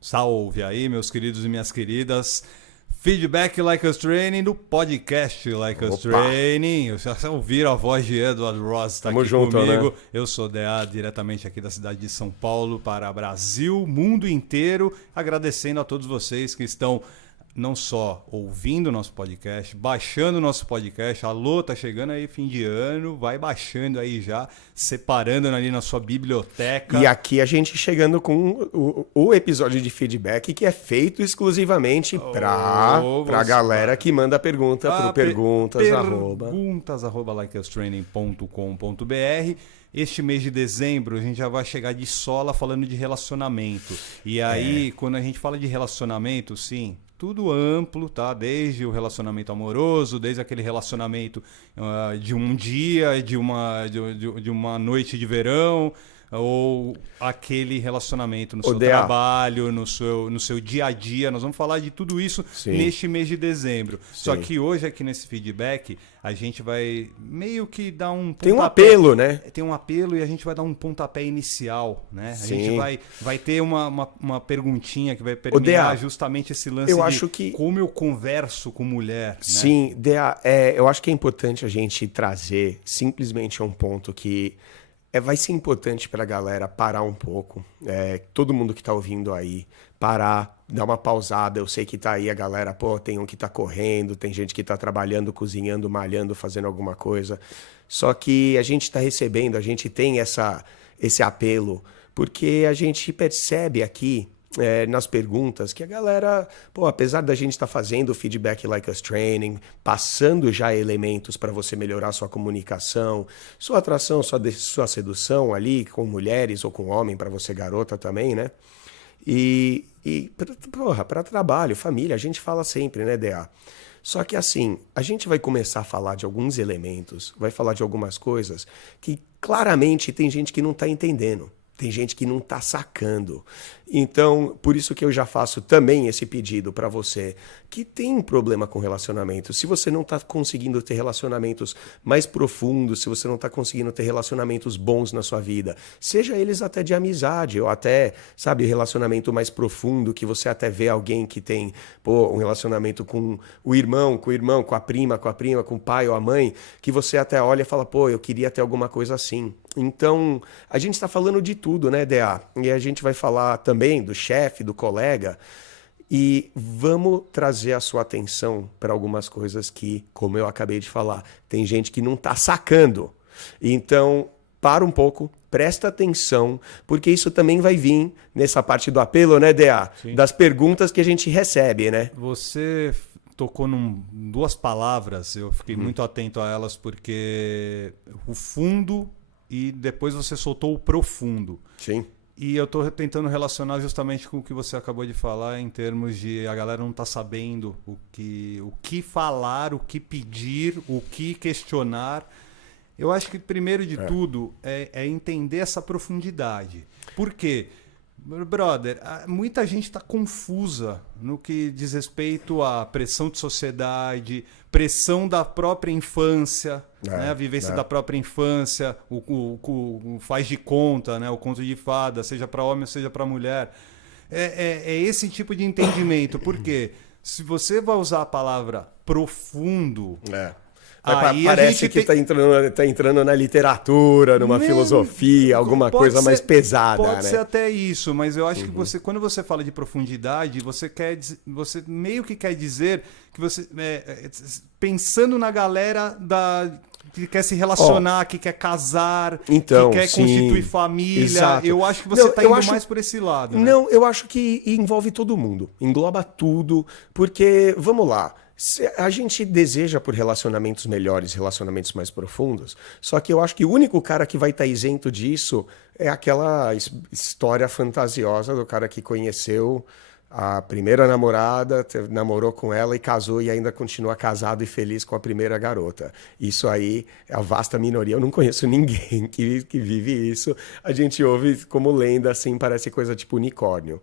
Salve aí, meus queridos e minhas queridas. Feedback Like Us Training do podcast Like Us Training. Vocês ouviram a voz de Edward Ross tá aqui junto, comigo. né? Eu sou DA, diretamente aqui da cidade de São Paulo para Brasil, mundo inteiro. Agradecendo a todos vocês que estão não só ouvindo o nosso podcast, baixando o nosso podcast. Alô, tá chegando aí fim de ano, vai baixando aí já, separando ali na sua biblioteca. E aqui a gente chegando com o episódio de feedback que é feito exclusivamente pra galera que manda pergunta pro perguntas@likeUstraining.com.br. Este mês de dezembro a gente já vai chegar de sola falando de relacionamento. E aí, quando a gente fala de relacionamento, sim, tudo amplo, tá? Desde o relacionamento amoroso, desde aquele relacionamento de um dia, de uma noite de verão, ou aquele relacionamento no seu trabalho, no seu dia a dia. Nós vamos falar de tudo isso neste mês de dezembro. Sim. Só que hoje aqui nesse feedback a gente vai meio que dar um pontapé. Tem um apelo, né? Tem um apelo e a gente vai dar um pontapé inicial, né? Sim. A gente vai ter uma perguntinha que vai permear justamente esse lance como eu converso com mulher. Né? Sim, eu acho que é importante a gente trazer simplesmente um ponto que vai ser importante para a galera parar um pouco. Todo mundo que está ouvindo aí, parar, dar uma pausada. Eu sei que tá aí a galera, tem um que tá correndo, tem gente que tá trabalhando, cozinhando, malhando, fazendo alguma coisa. Só que a gente está recebendo, a gente tem esse apelo, porque a gente percebe aqui nas perguntas que a galera, apesar da gente estar fazendo o feedback Like Us Training, passando já elementos para você melhorar sua comunicação, sua atração, sua sedução ali com mulheres ou com homem, para você garota também, né? E para trabalho, família, a gente fala sempre, né, DA? Só que assim, a gente vai começar a falar de alguns elementos, vai falar de algumas coisas que claramente tem gente que não está entendendo. Tem gente que não está sacando. Então, por isso que eu já faço também esse pedido para você que tem um problema com relacionamento. Se você não está conseguindo ter relacionamentos mais profundos, se você não está conseguindo ter relacionamentos bons na sua vida, seja eles até de amizade ou até, relacionamento mais profundo, que você até vê alguém que tem um relacionamento com o irmão, com a prima, com o pai ou a mãe, que você até olha e fala, eu queria ter alguma coisa assim. Então, a gente está falando de tudo, né, DA? E a gente vai falar também do chefe, do colega, e vamos trazer a sua atenção para algumas coisas que, como eu acabei de falar, tem gente que não está sacando. Então, para um pouco, presta atenção, porque isso também vai vir nessa parte do apelo, né, DA? Sim. Das perguntas que a gente recebe, né? Você tocou duas palavras, eu fiquei muito atento a elas, porque o fundo e depois você soltou o profundo. Sim. E eu estou tentando relacionar justamente com o que você acabou de falar, em termos de a galera não tá sabendo o que falar, o que pedir, o que questionar. Eu acho que primeiro de tudo é entender essa profundidade. Por quê? Brother, muita gente está confusa no que diz respeito à pressão de sociedade, pressão da própria infância, né? A vivência da própria infância, o faz de conta, né? O conto de fada, seja para homem ou seja para mulher. É esse tipo de entendimento. Por quê? Se você vai usar a palavra profundo... Parece que está entrando na literatura, numa filosofia, alguma coisa mais pesada. Pode ser até isso, mas eu acho que quando você fala de profundidade, você meio que quer dizer que você, pensando na galera que quer se relacionar, que quer casar, que quer constituir família. Exato. Eu acho que você está indo mais por esse lado. Né? Não, eu acho que envolve todo mundo, engloba tudo, porque, vamos lá, a gente deseja por relacionamentos melhores, relacionamentos mais profundos, só que eu acho que o único cara que vai estar isento disso é aquela história fantasiosa do cara que conheceu a primeira namorada, namorou com ela e casou e ainda continua casado e feliz com a primeira garota. Isso aí é a vasta minoria. Eu não conheço ninguém que vive isso. A gente ouve como lenda, assim, parece coisa tipo unicórnio.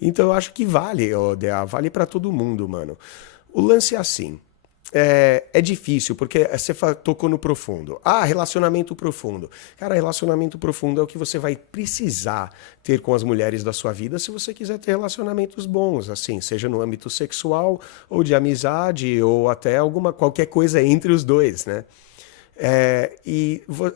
Então eu acho que vale para todo mundo, mano. O lance é assim, é difícil, porque você tocou no profundo. Ah, relacionamento profundo. Cara, relacionamento profundo é o que você vai precisar ter com as mulheres da sua vida se você quiser ter relacionamentos bons, assim, seja no âmbito sexual, ou de amizade, ou até qualquer coisa entre os dois, né?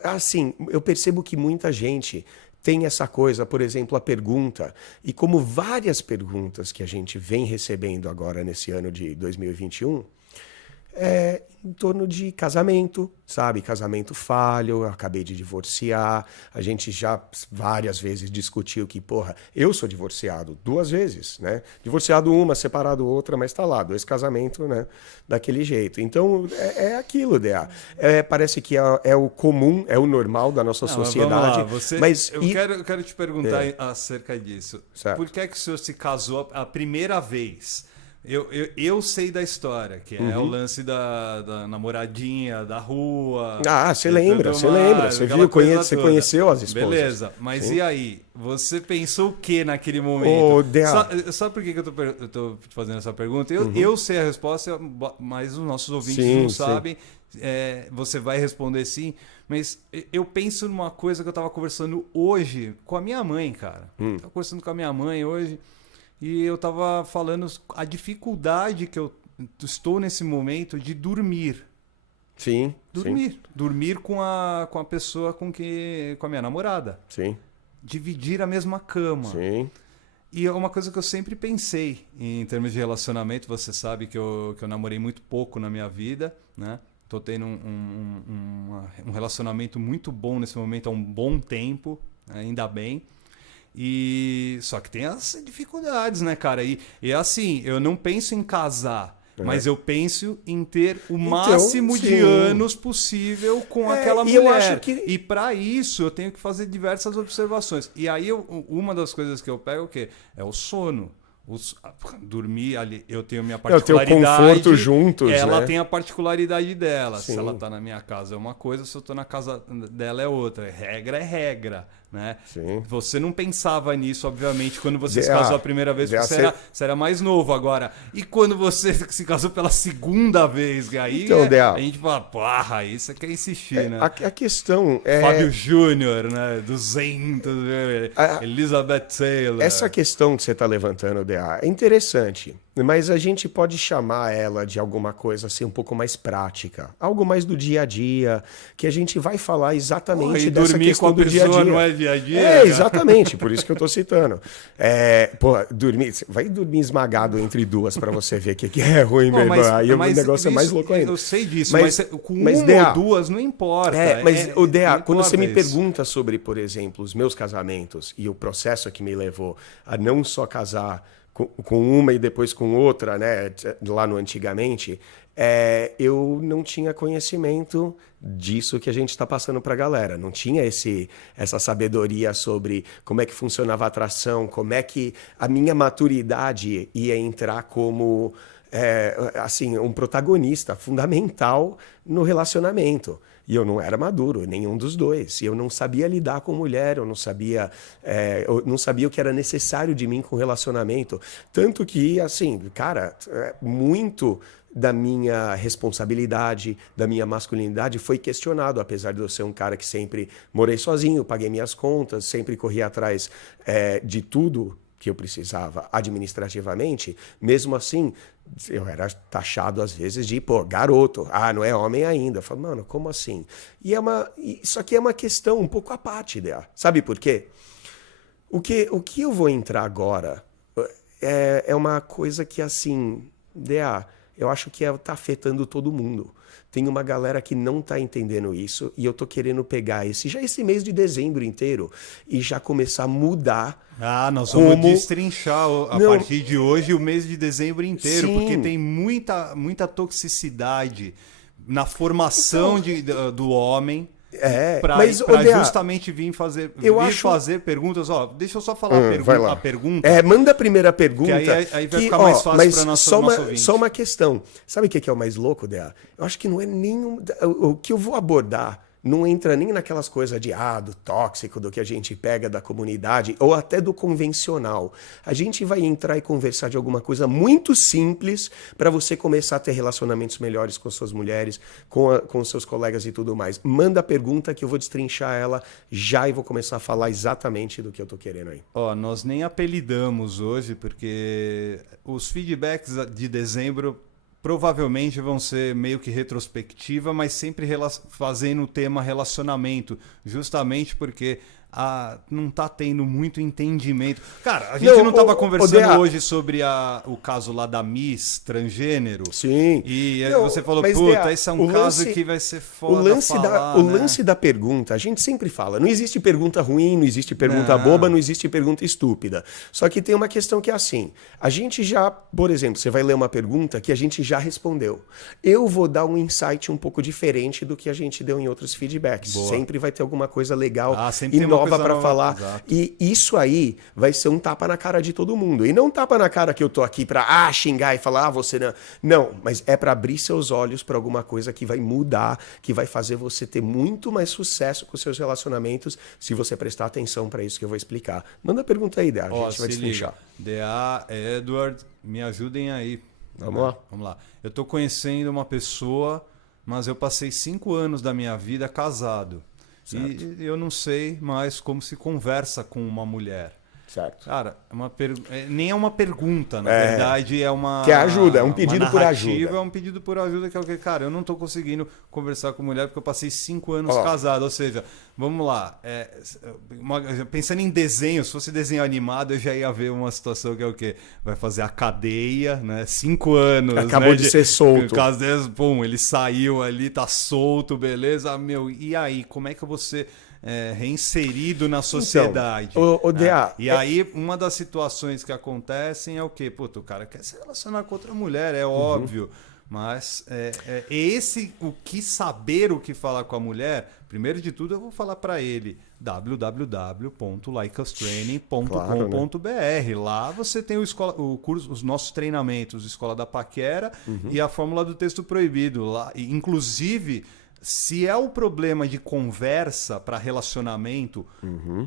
Assim, eu percebo que muita gente tem essa coisa, por exemplo, a pergunta, e como várias perguntas que a gente vem recebendo agora nesse ano de 2021, em torno de casamento, sabe? Casamento falho, eu acabei de divorciar. A gente já várias vezes discutiu que, porra, eu sou divorciado 2 vezes, né? Divorciado uma, separado outra, mas tá lá, 2 casamentos, né? Daquele jeito. Então, é aquilo, DA. Parece que é o comum, é o normal da nossa sociedade. Mas eu quero te perguntar acerca disso. Certo. Por que é que o senhor se casou a primeira vez? Eu sei da história, que é o lance da namoradinha, da rua. Ah, você lembra, você viu, você conheceu as esposas. Beleza, mas sim. E aí? Você pensou o que naquele momento? Sabe por que eu tô fazendo essa pergunta? Eu sei a resposta, mas os nossos ouvintes não sabem. Você vai responder sim, mas eu penso numa coisa que eu tava conversando hoje com a minha mãe, cara. Tava conversando com a minha mãe hoje. E eu tava falando a dificuldade que eu estou nesse momento de dormir. Sim. Dormir. Sim. Dormir com a pessoa com a minha namorada. Sim. Dividir a mesma cama. Sim. E é uma coisa que eu sempre pensei em termos de relacionamento. Você sabe que eu namorei muito pouco na minha vida, né? Tô tendo um relacionamento muito bom nesse momento há um bom tempo, ainda bem. Só que tem as dificuldades, né, cara? E assim, eu não penso em casar, mas eu penso em ter o máximo de anos possível com aquela mulher. Eu acho que... E para isso eu tenho que fazer diversas observações. E aí uma das coisas que eu pego é o quê? É o sono. Dormir ali, eu tenho minha particularidade. Eu tenho conforto juntos, ela né? tem a particularidade dela. Sim. Se ela tá na minha casa é uma coisa, se eu tô na casa dela é outra. Regra é regra, né? Sim. Você não pensava nisso, obviamente, quando você se casou a primeira vez, porque você era mais novo agora. E quando você se casou pela segunda vez, aí então, a gente fala, porra, aí você quer insistir, né? A questão é... Fábio Júnior, né? 200, Elizabeth Taylor. Essa questão que você está levantando, DA, é interessante, mas a gente pode chamar ela de alguma coisa assim um pouco mais prática, algo mais do dia a dia, que a gente vai falar exatamente dessa questão do dia a dia. Não é dia a dia? Exatamente, por isso que eu estou citando. Vai dormir esmagado entre duas para você ver o que é ruim, meu irmão. Aí o negócio é mais louco ainda. Eu sei disso, mas com uma ou duas não importa. O DA, quando você me pergunta sobre, por exemplo, os meus casamentos e o processo que me levou a não só casar com uma e depois com outra, né, lá no antigamente, eu não tinha conhecimento disso que a gente está passando para a galera. Não tinha essa sabedoria sobre como é que funcionava a atração, como é que a minha maturidade ia entrar como assim, um protagonista fundamental no relacionamento. E eu não era maduro, nenhum dos dois. E eu não sabia lidar com mulher, eu não sabia o que era necessário de mim com relacionamento. Tanto que, assim, cara, muito da minha responsabilidade, da minha masculinidade foi questionado, apesar de eu ser um cara que sempre morei sozinho, paguei minhas contas, sempre corri atrás de tudo que eu precisava administrativamente. Mesmo assim, eu era taxado às vezes de, garoto, não é homem ainda. Eu falo, mano, como assim? Isso aqui é uma questão um pouco à parte, DA. Sabe por quê? O que eu vou entrar agora é uma coisa que, assim, DA, eu acho que tá afetando todo mundo. Tem uma galera que não tá entendendo isso e eu tô querendo pegar esse mês de dezembro inteiro e já começar a mudar. Nós vamos destrinchar a partir de hoje o mês de dezembro inteiro, sim, porque tem muita toxicidade na formação do homem. Para justamente vir fazer perguntas. Deixa eu só falar a pergunta. Manda a primeira pergunta. Que aí vai ficar mais fácil para nosso ouvinte. Só uma questão. Sabe o que é o mais louco, Dea? Eu acho que não é nenhum... O que eu vou abordar não entra nem naquelas coisas do tóxico, do que a gente pega da comunidade, ou até do convencional. A gente vai entrar e conversar de alguma coisa muito simples para você começar a ter relacionamentos melhores com suas mulheres, com seus colegas e tudo mais. Manda a pergunta que eu vou destrinchar ela já e vou começar a falar exatamente do que eu tô querendo aí. Ó, nós nem apelidamos hoje, porque os feedbacks de dezembro provavelmente vão ser meio que retrospectiva, mas sempre fazendo o tema relacionamento, justamente porque não tá tendo muito entendimento. Cara, a gente não tava conversando hoje sobre o caso lá da Miss transgênero. Sim. E você falou, puta, esse é um caso que vai ser foda falar, o lance da pergunta, a gente sempre fala, não existe pergunta ruim, não existe pergunta boba, não existe pergunta estúpida. Só que tem uma questão que é assim, a gente já, por exemplo, você vai ler uma pergunta que a gente já respondeu. Eu vou dar um insight um pouco diferente do que a gente deu em outros feedbacks. Boa. Sempre vai ter alguma coisa legal sempre e nova para nova, falar. exato. E isso aí vai ser um tapa na cara de todo mundo. E não um tapa na cara que eu tô aqui para xingar e falar, você não. Não, mas é para abrir seus olhos para alguma coisa que vai mudar, que vai fazer você ter muito mais sucesso com seus relacionamentos, se você prestar atenção para isso que eu vou explicar. Manda pergunta aí, Dea, a gente vai destrinchar. Dea, Edward, me ajudem aí. Vamos lá. Vamos lá. Eu tô conhecendo uma pessoa, mas eu passei 5 anos da minha vida casado. Certo. E eu não sei mais como se conversa com uma mulher. Certo. Cara, nem é uma pergunta, na verdade é uma... Que ajuda, é um pedido por ajuda. É um pedido por ajuda que é o que, cara, eu não tô conseguindo conversar com mulher porque eu passei 5 anos casado. Ou seja, vamos lá, pensando em desenho, se fosse desenho animado, eu já ia ver uma situação que é o quê? Vai fazer a cadeia, né? 5 anos. Acabou de ser solto. Às vezes, pum, ele saiu ali, tá solto, beleza? E aí, como é que você... reinserido na sociedade. Então, Dea, E aí, uma das situações que acontecem é o quê? Puta, o cara quer se relacionar com outra mulher, é óbvio. Mas o que saber o que falar com a mulher, primeiro de tudo eu vou falar para ele www.likeustraining.com.br. Lá você tem o curso, os nossos treinamentos, Escola da Paquera e a Fórmula do Texto Proibido. Lá, inclusive, se é o problema de conversa para relacionamento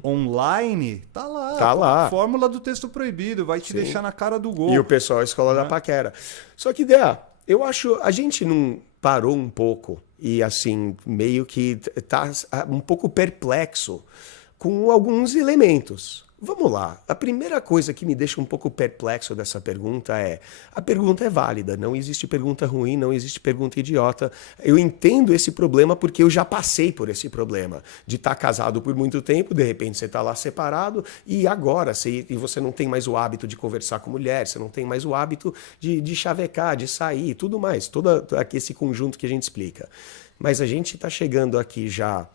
online, tá lá. Tá lá. Fórmula do Texto Proibido, vai te deixar na cara do gol. E o pessoal da Escola da Paquera. Só que, Dea, eu acho, a gente não parou um pouco e assim, meio que tá um pouco perplexo com alguns elementos. Vamos lá. A primeira coisa que me deixa um pouco perplexo dessa pergunta a pergunta é válida, não existe pergunta ruim, não existe pergunta idiota. Eu entendo esse problema porque eu já passei por esse problema, de estar casado por muito tempo, de repente você está lá separado e agora e você não tem mais o hábito de conversar com mulher, você não tem mais o hábito de chavecar, de sair, tudo mais, todo esse conjunto que a gente explica. Mas a gente está chegando aqui já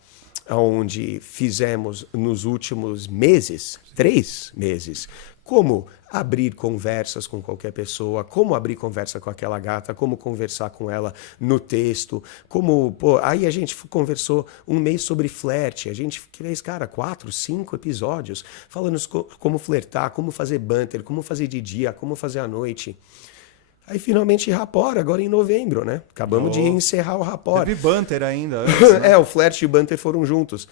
onde fizemos nos últimos meses, 3 meses, como abrir conversas com qualquer pessoa, como abrir conversa com aquela gata, como conversar com ela no texto, aí a gente conversou um mês sobre flerte, a gente fez, 4, 5 episódios falando como flertar, como fazer banter, como fazer de dia, como fazer à noite. Aí finalmente Rapor, agora em novembro, né? Acabamos de encerrar o Rapor. Teve banter ainda antes, né? O flerte e o banter foram juntos.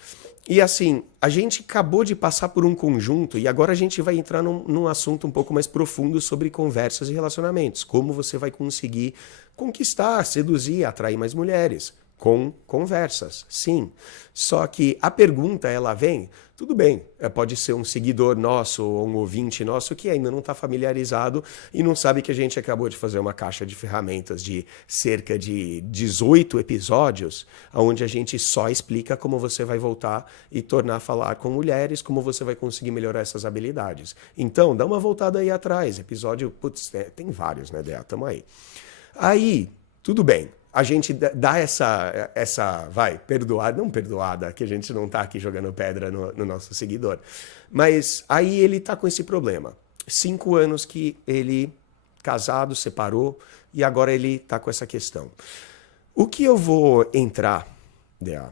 E assim, a gente acabou de passar por um conjunto e agora a gente vai entrar num assunto um pouco mais profundo sobre conversas e relacionamentos. Como você vai conseguir conquistar, seduzir, atrair mais mulheres. Com conversas, sim. Só que a pergunta, ela vem, tudo bem, pode ser um seguidor nosso ou um ouvinte nosso que ainda não está familiarizado e não sabe que a gente acabou de fazer uma caixa de ferramentas de cerca de 18 episódios, onde a gente só explica como você vai voltar e tornar a falar com mulheres, como você vai conseguir melhorar essas habilidades. Então, dá uma voltada aí atrás, episódio, tem vários, né, Dea? Tamo aí. Aí, tudo bem. A gente dá não perdoada, que a gente não tá aqui jogando pedra no nosso seguidor. Mas aí ele tá com esse problema. 5 anos que ele, casado, separou, e agora ele tá com essa questão. O que eu vou entrar, Dea,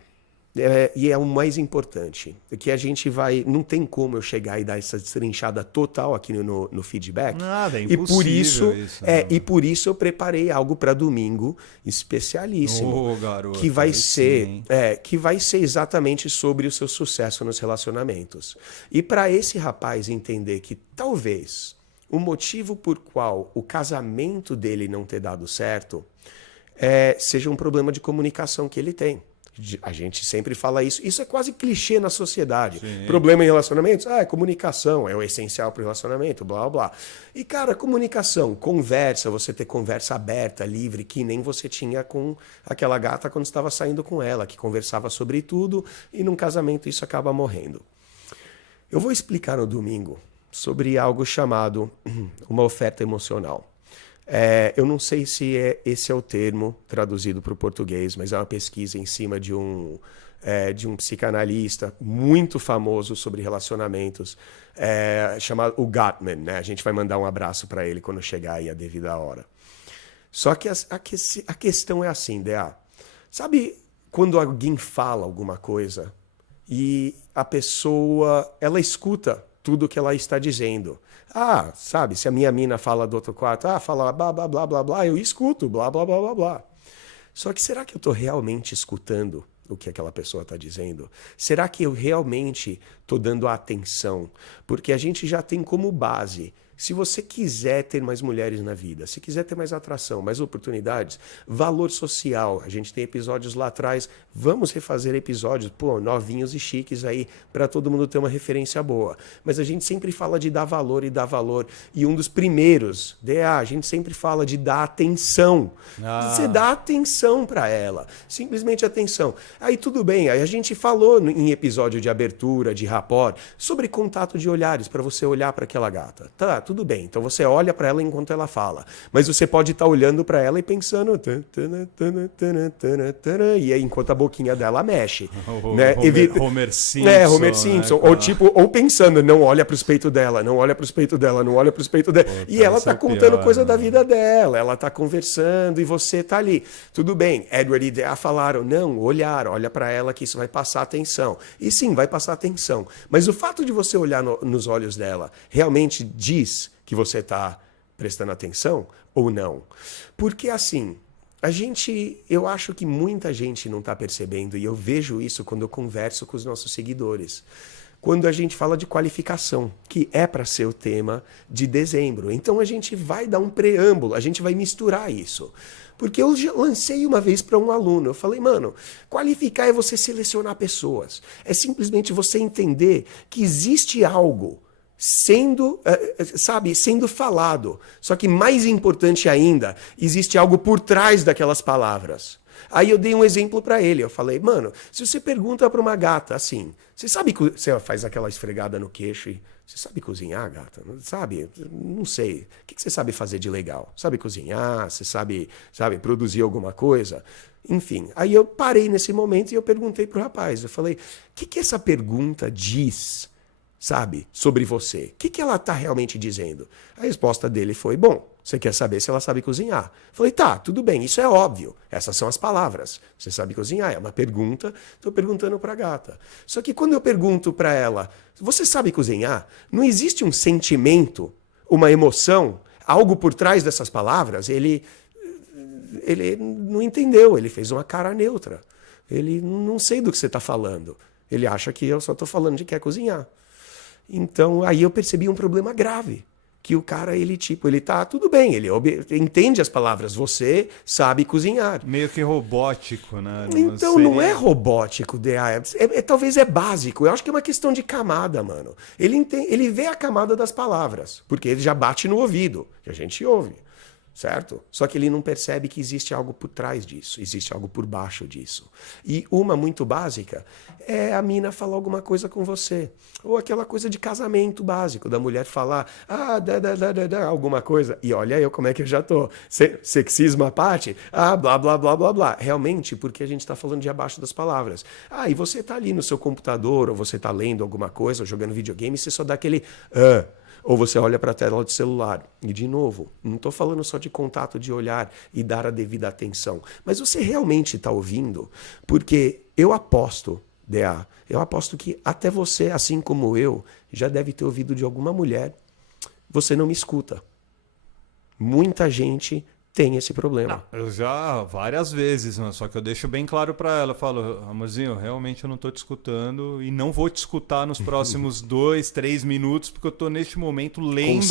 e é o mais importante, que a gente vai... Não tem como eu chegar e dar essa destrinchada total aqui no feedback. Nada, é e por isso, impossível isso. e por isso eu preparei algo para domingo especialíssimo. Garoto, que vai aí ser, sim, que vai ser exatamente sobre o seu sucesso nos relacionamentos. E para esse rapaz entender que talvez o motivo por qual o casamento dele não ter dado certo seja um problema de comunicação que ele tem. A gente sempre fala isso. Isso é quase clichê na sociedade. Sim. Problema em relacionamentos? É comunicação, é o essencial para o relacionamento, blá, blá. E, cara, comunicação, conversa, você ter conversa aberta, livre, que nem você tinha com aquela gata quando estava saindo com ela, que conversava sobre tudo, e num casamento isso acaba morrendo. Eu vou explicar no domingo sobre algo chamado uma oferta emocional. Eu não sei se esse é o termo traduzido para o português, mas é uma pesquisa em cima de um psicanalista muito famoso sobre relacionamentos, chamado o Gottman, né? A gente vai mandar um abraço para ele quando chegar aí a devida hora. Só que a questão é assim, DA. Sabe quando alguém fala alguma coisa e a pessoa, ela escuta tudo que ela está dizendo. Sabe, se a minha mina fala do outro quarto, fala blá, blá, blá, blá, blá, eu escuto, blá, blá, blá, blá, blá. Só que será que eu estou realmente escutando o que aquela pessoa está dizendo? Será que eu realmente estou dando atenção? Porque a gente já tem como base, se você quiser ter mais mulheres na vida, se quiser ter mais atração, mais oportunidades, valor social, a gente tem episódios lá atrás, vamos refazer episódios, novinhos e chiques aí, para todo mundo ter uma referência boa. Mas a gente sempre fala de dar valor, e um dos primeiros, a gente sempre fala de dar atenção. Você dá atenção para ela, simplesmente atenção. Aí tudo bem, aí a gente falou em episódio de abertura, de rapport, sobre contato de olhares, para você olhar para aquela gata. Tá, tudo bem. Então você olha para ela enquanto ela fala. Mas você pode estar olhando para ela e pensando... E aí, enquanto a boquinha dela mexe. Né? Homer Simpson. Homer Simpson. Né? Ou pensando, não olha para os peitos dela, não olha para os peitos dela, não olha para os peitos dela. E ela tá contando coisa da vida dela. Ela tá conversando e você tá ali. Tudo bem. Edward e Dea falaram, não, olha para ela que isso vai passar atenção. E sim, vai passar atenção. Mas o fato de você olhar nos olhos dela realmente diz que você está prestando atenção ou não. Porque assim, eu acho que muita gente não está percebendo, e eu vejo isso quando eu converso com os nossos seguidores. Quando a gente fala de qualificação, que é para ser o tema de dezembro. Então a gente vai dar um preâmbulo, a gente vai misturar isso. Porque eu lancei uma vez para um aluno, eu falei, mano, qualificar é você selecionar pessoas. É simplesmente você entender que existe algo sendo falado. Só que mais importante ainda, existe algo por trás daquelas palavras. Aí eu dei um exemplo para ele, eu falei, mano, se você pergunta para uma gata assim, você faz aquela esfregada no queixo e você sabe cozinhar, gata? Sabe? Não sei. O que você sabe fazer de legal? Sabe cozinhar? Você sabe produzir alguma coisa? Enfim, aí eu parei nesse momento e eu perguntei pro rapaz, eu falei, o que essa pergunta diz? Sabe, sobre você. O que ela está realmente dizendo? A resposta dele foi, bom, você quer saber se ela sabe cozinhar? Falei, tá, tudo bem, isso é óbvio. Essas são as palavras. Você sabe cozinhar? É uma pergunta, estou perguntando para a gata. Só que quando eu pergunto para ela, você sabe cozinhar? Não existe um sentimento, uma emoção, algo por trás dessas palavras? Ele não entendeu, ele fez uma cara neutra. Ele não sei do que você está falando. Ele acha que eu só estou falando de que quer cozinhar. Então, aí eu percebi um problema grave. Que o cara, ele tá tudo bem, ele entende as palavras, você sabe cozinhar. Meio que robótico, né? Então, não é robótico, talvez é básico. Eu acho que é uma questão de camada, mano. Ele vê a camada das palavras, porque ele já bate no ouvido, que a gente ouve. Certo? Só que ele não percebe que existe algo por trás disso, existe algo por baixo disso. E uma muito básica é a mina falar alguma coisa com você. Ou aquela coisa de casamento básico, da mulher falar, alguma coisa. E olha eu como é que eu já tô. Sexismo à parte, blá, blá, blá, blá, blá. Realmente, porque a gente está falando de abaixo das palavras. E você tá ali no seu computador, ou você tá lendo alguma coisa, ou jogando videogame, e você só dá aquele... Ou você olha para a tela do celular. E, de novo, não estou falando só de contato de olhar e dar a devida atenção. Mas você realmente está ouvindo? Porque eu aposto DA, eu aposto que até você, assim como eu, já deve ter ouvido de alguma mulher, você não me escuta. Muita gente tem esse problema. Não, eu já várias vezes, né? Só que eu deixo bem claro para ela, eu falo, amorzinho, realmente eu não tô te escutando e não vou te escutar nos próximos 2, 3 minutos, porque eu tô neste momento lendo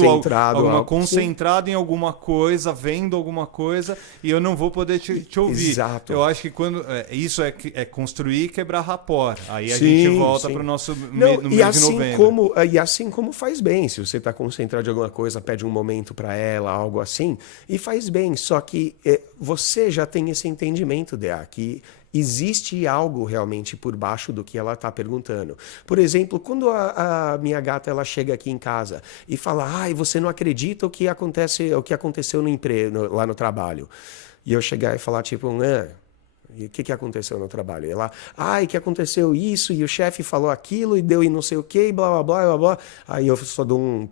concentrado em alguma coisa, vendo alguma coisa, e eu não vou poder te ouvir. Exato. Eu acho que quando isso é construir e quebrar rapport. Aí a gente volta para o nosso no mês de novembro. E assim como faz bem, se você está concentrado em alguma coisa, pede um momento para ela, algo assim, e faz bem. Só que você já tem esse entendimento, DA, que existe algo realmente por baixo do que ela está perguntando. Por exemplo, quando a minha gata ela chega aqui em casa e fala, ai, você não acredita o que aconteceu lá no trabalho. E eu chegar e falar, tipo, e o que aconteceu no trabalho? E ela, que aconteceu isso, e o chefe falou aquilo, e deu e não sei o que, e blá, blá, blá, blá, blá. Aí eu só dou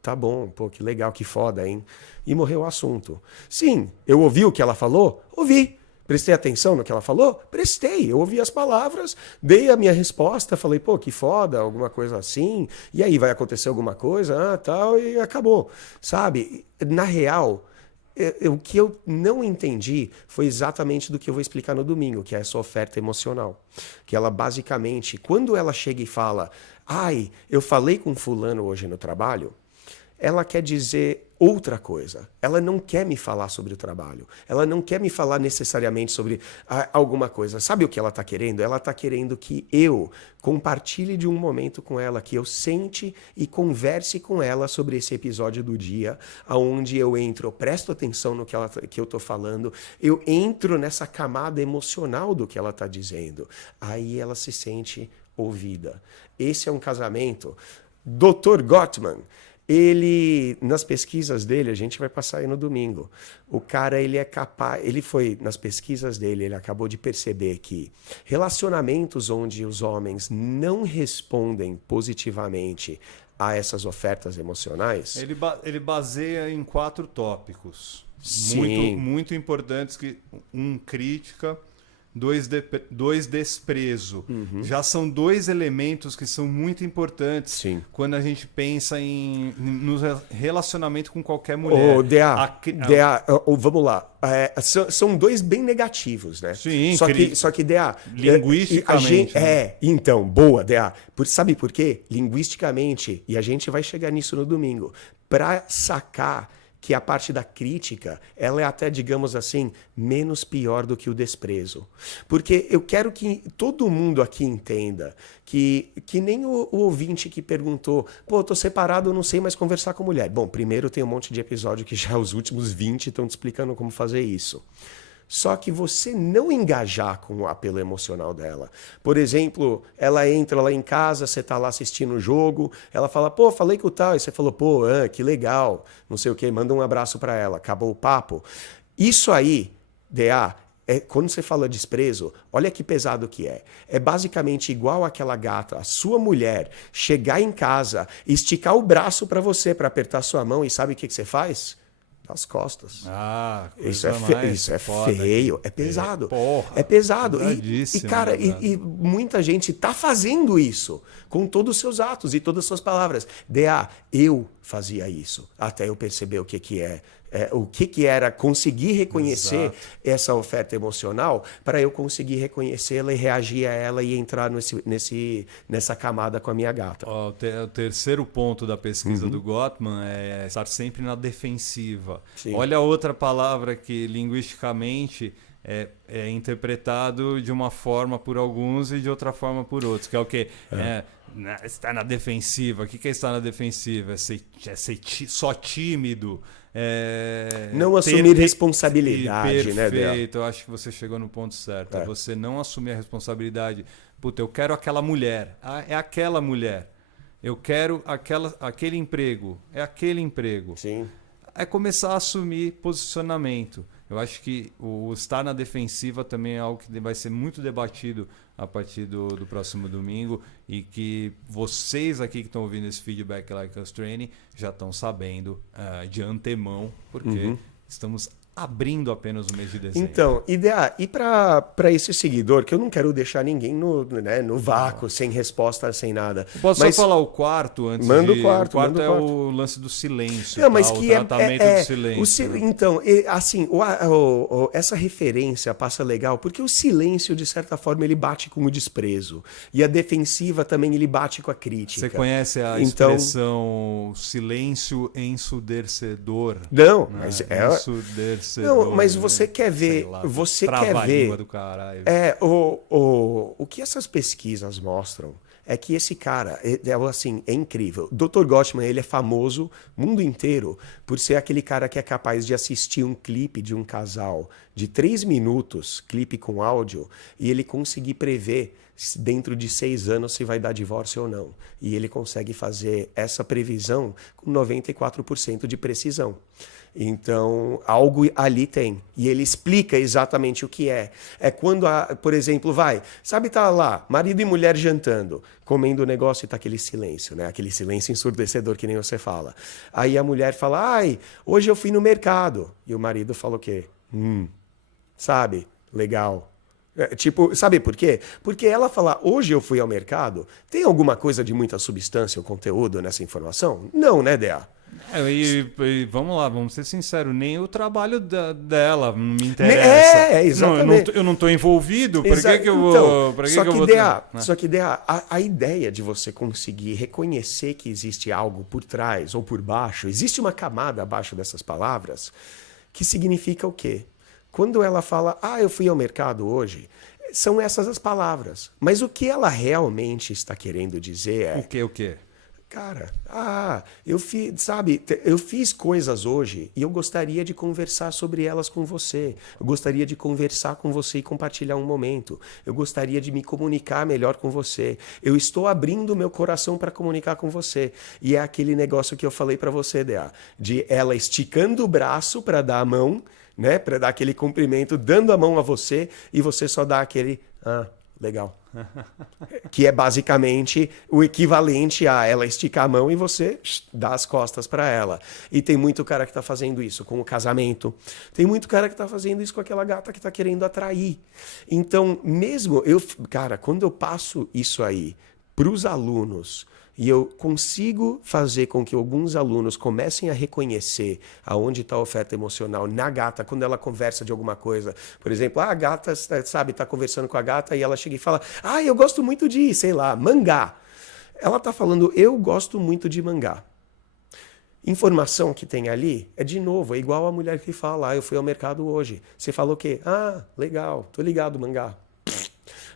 tá bom, que legal, que foda, hein? E morreu o assunto. Sim, eu ouvi o que ela falou? Ouvi. Prestei atenção no que ela falou? Prestei. Eu ouvi as palavras, dei a minha resposta, falei, que foda, alguma coisa assim. E aí, vai acontecer alguma coisa? Tal, e acabou. Sabe? Na real, o que eu não entendi foi exatamente do que eu vou explicar no domingo, que é essa oferta emocional. Que ela basicamente, quando ela chega e fala, eu falei com fulano hoje no trabalho, ela quer dizer outra coisa. Ela não quer me falar sobre o trabalho. Ela não quer me falar necessariamente sobre alguma coisa. Sabe o que ela está querendo? Ela está querendo que eu compartilhe de um momento com ela, que eu sente e converse com ela sobre esse episódio do dia, onde eu presto atenção no que eu estou falando, eu entro nessa camada emocional do que ela está dizendo. Aí ela se sente ouvida. Esse é um casamento. Dr. Gottman, ele, nas pesquisas dele, a gente vai passar aí no domingo, o cara, ele é capaz, nas pesquisas dele, ele acabou de perceber que relacionamentos onde os homens não respondem positivamente a essas ofertas emocionais... Ele baseia em 4 tópicos, muito importantes, crítica... 2, desprezo. Já são 2 elementos que são muito importantes quando a gente pensa no relacionamento com qualquer mulher. Vamos lá. São 2 bem negativos, né? Sim, só que DA... Linguisticamente. Então, boa, DA. Sabe por quê? Linguisticamente, e a gente vai chegar nisso no domingo, para sacar que a parte da crítica, ela é até, digamos assim, menos pior do que o desprezo. Porque eu quero que todo mundo aqui entenda que nem o ouvinte que perguntou, tô separado, eu não sei mais conversar com mulher. Bom, primeiro tem um monte de episódio que já os últimos 20 estão te explicando como fazer isso. Só que você não engajar com o apelo emocional dela. Por exemplo, ela entra lá em casa, você tá lá assistindo o jogo, ela fala, falei com o tal, e você falou, que legal, não sei o quê, manda um abraço para ela, acabou o papo. Isso aí, DA, quando você fala desprezo, olha que pesado que é. É basicamente igual aquela gata, a sua mulher, chegar em casa, esticar o braço para você, para apertar sua mão, e sabe o que você faz? Das costas. Isso é feio, é pesado. É pesado. E cara, e muita gente tá fazendo isso com todos os seus atos e todas as suas palavras. Eu fazia isso até eu perceber o que era conseguir reconhecer essa oferta emocional para eu conseguir reconhecê-la e reagir a ela e entrar nessa camada com a minha gata. O terceiro ponto da pesquisa do Gottman é estar sempre na defensiva. Sim. Olha a outra palavra que linguisticamente é interpretado de uma forma por alguns e de outra forma por outros, que é o quê? Estar na defensiva. O que é estar na defensiva? É ser só tímido? Não assumir responsabilidade, né, Del? Perfeito, eu acho que você chegou no ponto certo. É você não assumir a responsabilidade. Eu quero aquela mulher. É aquela mulher. Eu quero aquele emprego. É aquele emprego. Sim. É começar a assumir posicionamento. Eu acho que o estar na defensiva também é algo que vai ser muito debatido a partir do próximo domingo e que vocês aqui que estão ouvindo esse feedback Like Us Training já estão sabendo de antemão, porque estamos abrindo apenas o mês de dezembro? Então, e para esse seguidor, que eu não quero deixar ninguém no vácuo, sem resposta, sem nada. Posso só falar o quarto antes manda de... o quarto. O quarto manda é o quarto. o lance do silêncio, Não, mas o que tratamento do silêncio. Né? Então, assim, essa referência passa legal, porque o silêncio, de certa forma, ele bate com o desprezo. E a defensiva também, ele bate com a crítica. Você conhece a expressão silêncio ensurdecedor? Não, Né? mas Ensurdecedor. Não, mas você quer ver, lá, você quer ver. Do caralho. O que essas pesquisas mostram é que esse cara, assim, é incrível. Dr. Gottman, ele é famoso mundo inteiro por ser aquele cara que é capaz de assistir um clipe de um casal de 3 minutos, clipe com áudio, e ele conseguir prever dentro de 6 anos se vai dar divórcio ou não. E ele consegue fazer essa previsão com 94% de precisão. Então, algo ali tem. E ele explica exatamente o que é. É quando, por exemplo, sabe, tá lá, marido e mulher jantando, comendo o negócio e tá aquele silêncio, né? Aquele silêncio ensurdecedor que nem você fala. Aí a mulher fala, ai, hoje eu fui no mercado. E o marido fala o quê? Sabe? Legal. Tipo, sabe por quê? Porque ela falar, hoje eu fui ao mercado, tem alguma coisa de muita substância ou conteúdo nessa informação? Não, né, Dea? E vamos lá, vamos ser sinceros, nem o trabalho dela me interessa. Exatamente. Eu não estou envolvido, por que eu vou... Só que a ideia de você conseguir reconhecer que existe algo por trás ou por baixo, existe uma camada abaixo dessas palavras, que significa o quê? Quando ela fala, eu fui ao mercado hoje, são essas as palavras. Mas o que ela realmente está querendo dizer é... O quê? Cara, eu fiz coisas hoje e eu gostaria de conversar sobre elas com você. Eu gostaria de conversar com você e compartilhar um momento. Eu gostaria de me comunicar melhor com você. Eu estou abrindo meu coração para comunicar com você. E é aquele negócio que eu falei para você, Dea, de ela esticando o braço para dar a mão, né, para dar aquele cumprimento, dando a mão a você e você só dá aquele, legal. Que é basicamente o equivalente a ela esticar a mão e você dá as costas para ela. E tem muito cara que tá fazendo isso com o casamento. Tem muito cara que tá fazendo isso com aquela gata que tá querendo atrair. Então, quando eu passo isso aí pros alunos e eu consigo fazer com que alguns alunos comecem a reconhecer aonde está a oferta emocional na gata, quando ela conversa de alguma coisa. Por exemplo, a gata, sabe, está conversando com a gata e ela chega e fala, eu gosto muito de, sei lá, mangá. Ela está falando, eu gosto muito de mangá. Informação que tem ali é, de novo, é igual a mulher que fala, eu fui ao mercado hoje. Você falou o quê? Legal, tô ligado, mangá.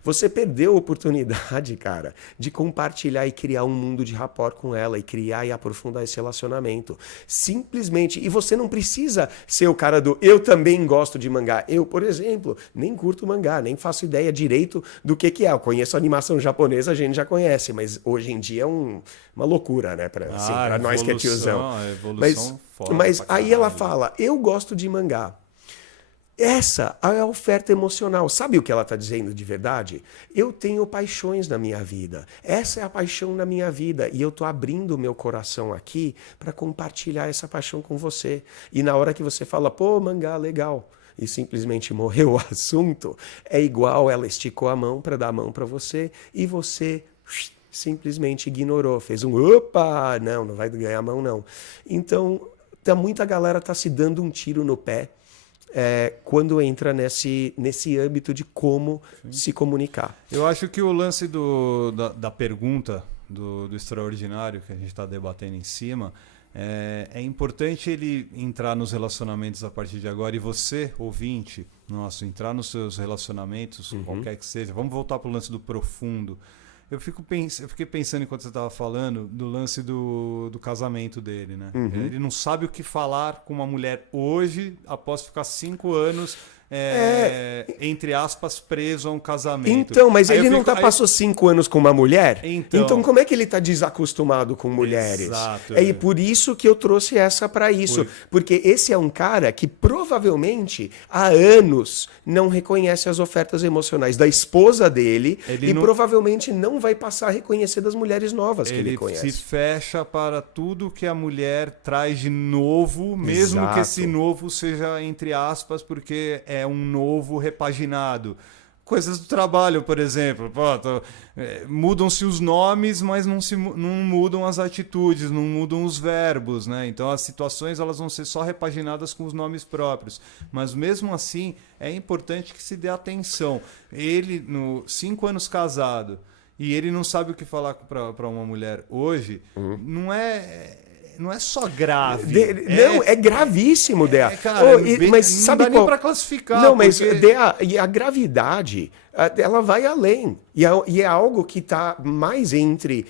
Você perdeu a oportunidade, cara, de compartilhar e criar um mundo de rapport com ela e criar e aprofundar esse relacionamento. Simplesmente, e você não precisa ser o cara do eu também gosto de mangá. Eu, por exemplo, nem curto mangá, nem faço ideia direito do que é. Eu conheço animação japonesa, a gente já conhece, mas hoje em dia é uma loucura, né? Pra nós que é tiozão. Mas aí ela fala, eu gosto de mangá. Essa é a oferta emocional. Sabe o que ela está dizendo de verdade? Eu tenho paixões na minha vida. Essa é a paixão na minha vida. E eu estou abrindo o meu coração aqui para compartilhar essa paixão com você. E na hora que você fala, pô, mangá, legal, e simplesmente morreu o assunto, é igual ela esticou a mão para dar a mão para você e você simplesmente ignorou. Fez opa, não vai ganhar a mão não. Então, muita galera está se dando um tiro no pé quando entra nesse âmbito de como se comunicar. Eu acho que o lance da pergunta do extraordinário que a gente está debatendo em cima, é importante ele entrar nos relacionamentos a partir de agora e você, ouvinte, entrar nos seus relacionamentos, qualquer que seja. Vamos voltar para o lance do profundo. Eu fiquei pensando enquanto você estava falando do lance do casamento dele, né? Ele não sabe o que falar com uma mulher hoje, após ficar 5 anos entre aspas, preso a um casamento. Então, mas ele não passou 5 anos com uma mulher? Então como é que ele está desacostumado com mulheres? Exato. E por isso que eu trouxe essa para isso. Porque esse é um cara que provavelmente há anos não reconhece as ofertas emocionais da esposa dele provavelmente não vai passar a reconhecer das mulheres novas que ele conhece. Ele se fecha para tudo que a mulher traz de novo, mesmo que esse novo seja entre aspas, porque é um novo repaginado. Coisas do trabalho, por exemplo. Mudam-se os nomes, mas não mudam as atitudes, não mudam os verbos, né? Então as situações elas vão ser só repaginadas com os nomes próprios. Mas mesmo assim, é importante que se dê atenção. Ele, 5 anos casado, e ele não sabe o que falar para uma mulher hoje, não é só grave. Não, é gravíssimo, Dea. Mas sabe não dá nem para classificar. Não, mas Dea, e a gravidade, ela vai além. E é algo que está mais entre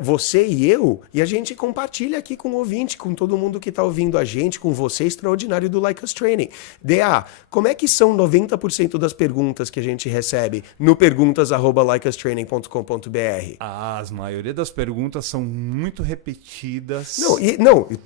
você e eu, e a gente compartilha aqui com o ouvinte, com todo mundo que está ouvindo a gente, com você, extraordinário do Like Us Training. Dea, como é que são 90% das perguntas que a gente recebe no perguntas@likeustraining.com.br? A maioria das perguntas são muito repetidas.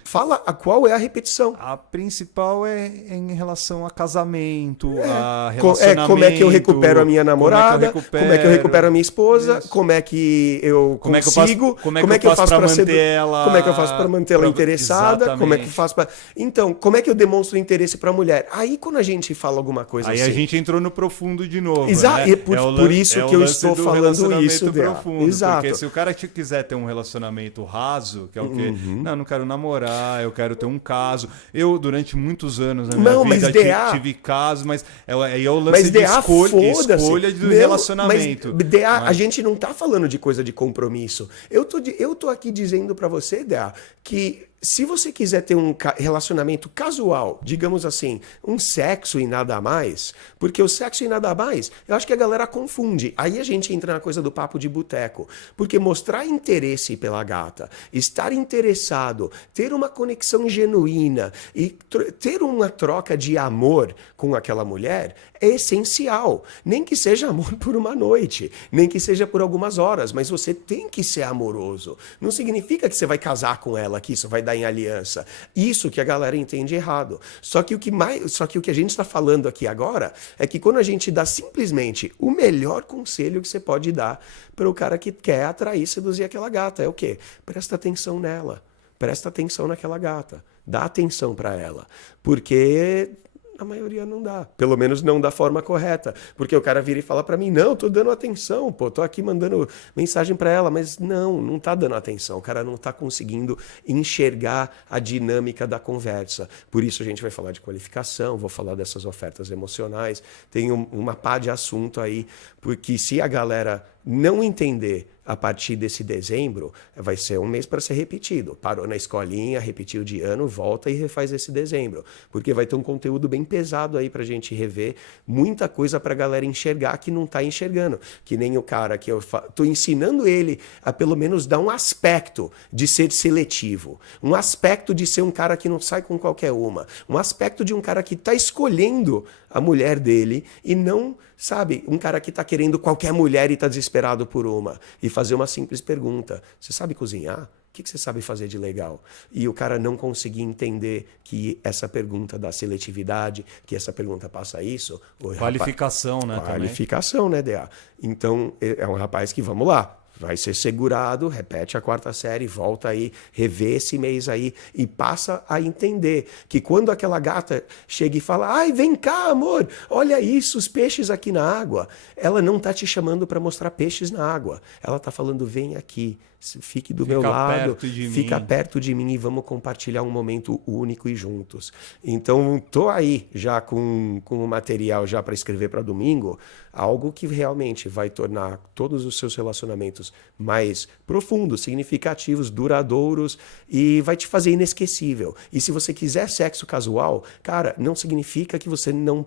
Fala qual é a repetição. A principal é em relação a casamento, a relacionamento. Como é que eu recupero a minha namorada, como é que eu recupero a minha esposa, como é que eu consigo, como é que eu faço para manter ela, como é que eu faço para mantê-la interessada, exatamente. Como é que eu faço para... Então, como é que eu demonstro interesse para a mulher? Aí quando a gente fala alguma coisa aí assim... a gente entrou no profundo de novo, exato, né? Por isso que eu estou falando isso profundo, exato. Porque se o cara quiser ter um relacionamento raso, que é o quê? Não quero namorar, eu quero ter um caso. Eu, durante muitos anos na minha vida, tive casos, mas aí é o lance de escolha do relacionamento. A gente não tá falando de coisa de compromisso. Eu tô aqui dizendo para você, Dea, que se você quiser ter um relacionamento casual, digamos assim, um sexo e nada mais, porque o sexo e nada mais, eu acho que a galera confunde. Aí a gente entra na coisa do papo de boteco. Porque mostrar interesse pela gata, estar interessado, ter uma conexão genuína e ter uma troca de amor com aquela mulher é essencial. Nem que seja amor por uma noite, nem que seja por algumas horas, mas você tem que ser amoroso. Não significa que você vai casar com ela, que isso vai dar em aliança. Isso que a galera entende errado. Só que o que a gente está falando aqui agora é que quando a gente dá simplesmente o melhor conselho que você pode dar para o cara que quer atrair, seduzir aquela gata, é o quê? Presta atenção nela. Presta atenção naquela gata. Dá atenção para ela. Porque... a maioria não dá. Pelo menos não da forma correta. Porque o cara vira e fala pra mim, não, tô dando atenção, pô, tô aqui mandando mensagem pra ela, mas não tá dando atenção. O cara não tá conseguindo enxergar a dinâmica da conversa. Por isso a gente vai falar de qualificação, vou falar dessas ofertas emocionais. Tem uma pá de assunto aí, porque se a galera não entender a partir desse dezembro, vai ser um mês para ser repetido. Parou na escolinha, repetiu de ano, volta e refaz esse dezembro. Porque vai ter um conteúdo bem pesado aí pra gente rever, muita coisa pra galera enxergar que não tá enxergando. Que nem o cara que eu tô ensinando ele a pelo menos dar um aspecto de ser seletivo. Um aspecto de ser um cara que não sai com qualquer uma. Um aspecto de um cara que tá escolhendo a mulher dele e não, sabe, um cara que tá querendo qualquer mulher e tá desesperado por uma. E fazer uma simples pergunta. Você sabe cozinhar? O que você sabe fazer de legal? E o cara não conseguir entender que essa pergunta dá seletividade, que essa pergunta passa isso. Qualificação, né? Qualificação, né, Dea? Então, é um rapaz que, vamos lá, vai ser segurado, repete a 4ª série, volta aí, revê esse mês aí e passa a entender que quando aquela gata chega e fala, ai, vem cá, amor, olha isso, os peixes aqui na água. Ela não tá te chamando para mostrar peixes na água. Ela tá falando, vem aqui, fique do meu lado, fica perto de mim e vamos compartilhar um momento único e juntos. Então, tô aí já com o material já para escrever para domingo, algo que realmente vai tornar todos os seus relacionamentos mais profundos, significativos, duradouros e vai te fazer inesquecível. E se você quiser sexo casual, cara, não significa que você não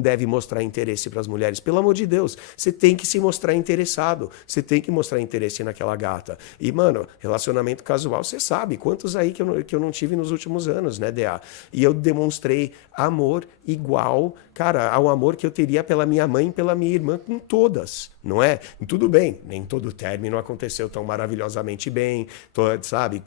deve mostrar interesse para as mulheres. Pelo amor de Deus, você tem que se mostrar interessado, você tem que mostrar interesse naquela gata. E, mano, relacionamento casual, você sabe, quantos aí que eu não tive nos últimos anos, né, DA? E eu demonstrei amor igual, cara, ao amor que eu teria pela minha mãe e pela minha irmã, com todas, não é? E tudo bem, nem todo término aconteceu tão maravilhosamente bem, sabe?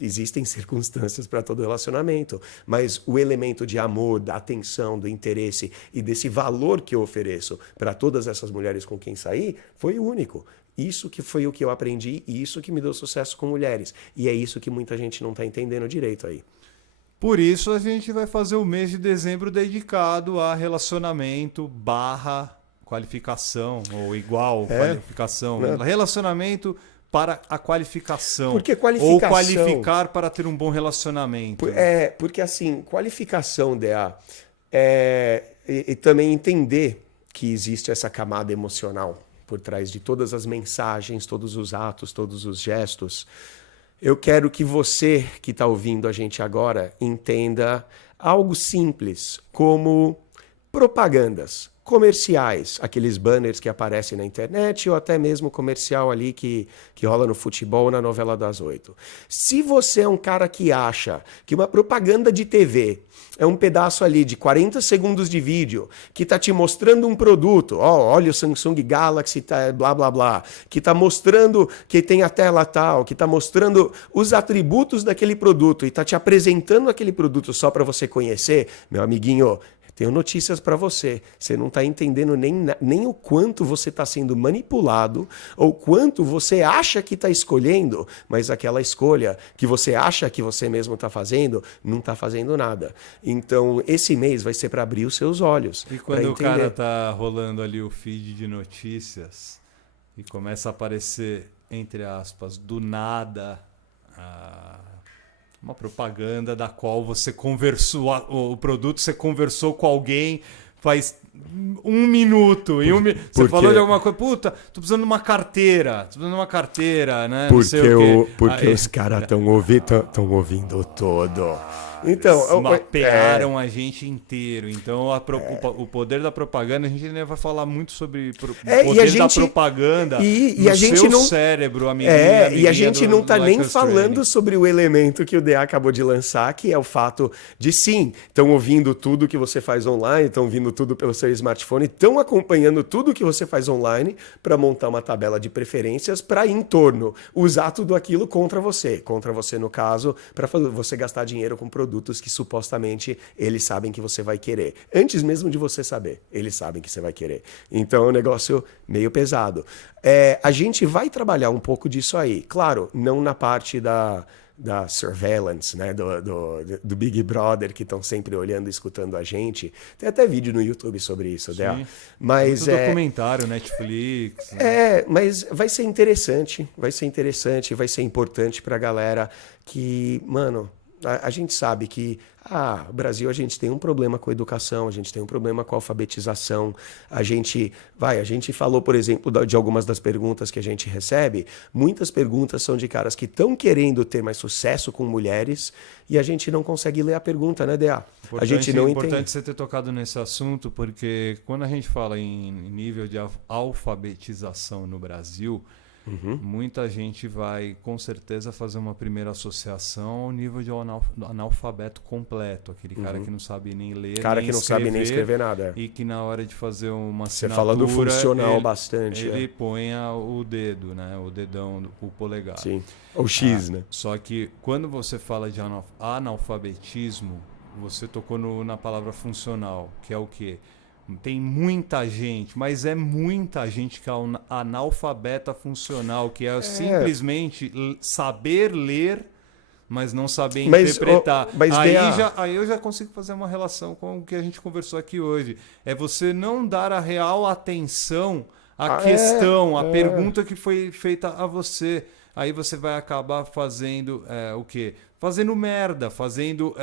Existem circunstâncias para todo relacionamento, mas o elemento de amor, da atenção, do interesse e desse valor que eu ofereço para todas essas mulheres com quem saí, foi único. Isso que foi o que eu aprendi e isso que me deu sucesso com mulheres. E é isso que muita gente não está entendendo direito aí. Por isso a gente vai fazer o mês de dezembro dedicado a relacionamento / qualificação, ou igual qualificação. Relacionamento para a qualificação. Porque qualificação... Ou qualificar para ter um bom relacionamento. Porque assim, qualificação, DA, e também entender que existe essa camada emocional por trás de todas as mensagens, todos os atos, todos os gestos. Eu quero que você que está ouvindo a gente agora entenda algo simples, como propagandas, comerciais, aqueles banners que aparecem na internet ou até mesmo comercial ali que rola no futebol ou na novela das 8. Se você é um cara que acha que uma propaganda de TV é um pedaço ali de 40 segundos de vídeo que está te mostrando um produto, olha o Samsung Galaxy, blá blá blá, que está mostrando que tem a tela tal, que está mostrando os atributos daquele produto e está te apresentando aquele produto só para você conhecer, meu amiguinho, tenho notícias para você. Você não está entendendo nem o quanto você está sendo manipulado ou quanto você acha que está escolhendo, mas aquela escolha que você acha que você mesmo está fazendo, não está fazendo nada. Então, esse mês vai ser para abrir os seus olhos. E quando o cara está rolando ali o feed de notícias e começa a aparecer, entre aspas, do nada... uma propaganda da qual você conversou, o produto você conversou com alguém faz 1 minuto. Você falou de alguma coisa, puta, tô precisando de uma carteira, né? Porque os caras estão ouvindo todo. Então, mapearam a gente inteiro. Então, o poder da propaganda, a gente ainda vai falar muito sobre o poder da propaganda no seu cérebro, amiguinho. E a gente não está nem falando sobre o elemento que o DA acabou de lançar, que é o fato de sim, estão ouvindo tudo que você faz online, estão ouvindo tudo pelo seu smartphone, estão acompanhando tudo que você faz online para montar uma tabela de preferências para em torno usar tudo aquilo contra você no caso, para você gastar dinheiro com produtos que supostamente eles sabem que você vai querer. Antes mesmo de você saber, eles sabem que você vai querer. Então é um negócio meio pesado. A gente vai trabalhar um pouco disso aí. Claro, não na parte da surveillance, né? do Big Brother, que estão sempre olhando e escutando a gente. Tem até vídeo no YouTube sobre isso, né? Mas documentário, Netflix. Né? Mas vai ser interessante, vai ser importante pra galera que, mano, a gente sabe que o Brasil, a gente tem um problema com a educação, a gente tem um problema com a alfabetização. A gente falou, por exemplo, de algumas das perguntas que a gente recebe. Muitas perguntas são de caras que estão querendo ter mais sucesso com mulheres e a gente não consegue ler a pergunta, né, DA? A gente não entende. É importante você ter tocado nesse assunto, porque quando a gente fala em nível de alfabetização no Brasil... muita gente vai com certeza fazer uma primeira associação ao nível de analfabeto completo, aquele cara que não sabe nem ler, que não sabe nem escrever nada. E que na hora de fazer uma Você assinatura, fala do funcional bastante. Ele põe o dedo, né? O dedão, o polegar. Sim. O X, né? Só que quando você fala de analfabetismo, você tocou na palavra funcional, que é o quê? Tem muita gente, mas é muita gente que é analfabeta funcional, que é simplesmente saber ler, mas não saber interpretar. Aí eu já consigo fazer uma relação com o que a gente conversou aqui hoje. É você não dar a real atenção à questão, à pergunta que foi feita a você. Aí você vai acabar fazendo o quê? Fazendo merda, fazendo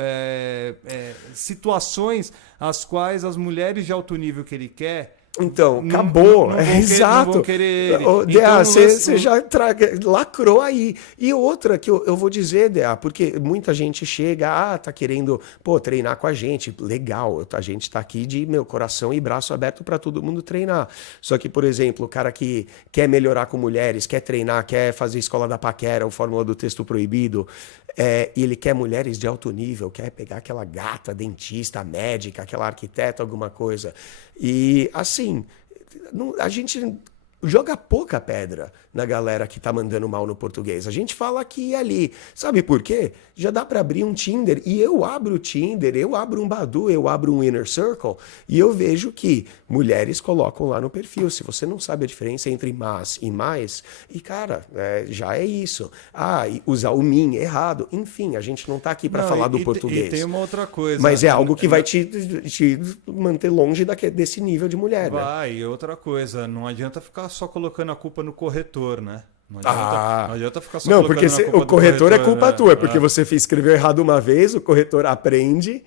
situações as quais as mulheres de alto nível que ele quer Então, acabou. Não Exato. Não vão querer ele. Dea, você já lacrou aí. E outra que eu vou dizer, Dea, porque muita gente chega, tá querendo, treinar com a gente. Legal, a gente tá aqui de meu coração e braço aberto para todo mundo treinar. Só que, por exemplo, o cara que quer melhorar com mulheres, quer treinar, quer fazer escola da paquera, ou fórmula do texto proibido, e ele quer mulheres de alto nível, quer pegar aquela gata, dentista, médica, aquela arquiteta, alguma coisa. E assim, a gente joga pouca pedra na galera que tá mandando mal no português. A gente fala aqui e ali. Sabe por quê? Já dá para abrir um Tinder, e eu abro o Tinder, eu abro um Badoo, eu abro um Inner Circle, e eu vejo que mulheres colocam lá no perfil. Se você não sabe a diferença entre mas e mais, e cara, já é isso. E usar o min errado. Enfim, a gente não tá aqui para falar do português. E tem uma outra coisa. Mas é algo que vai te manter longe desse nível de mulher, né? E outra coisa, não adianta ficar só colocando a culpa no corretor, né? Não adianta ficar só não, colocando porque a culpa o corretor é culpa né? tua, porque você escreveu errado uma vez, o corretor aprende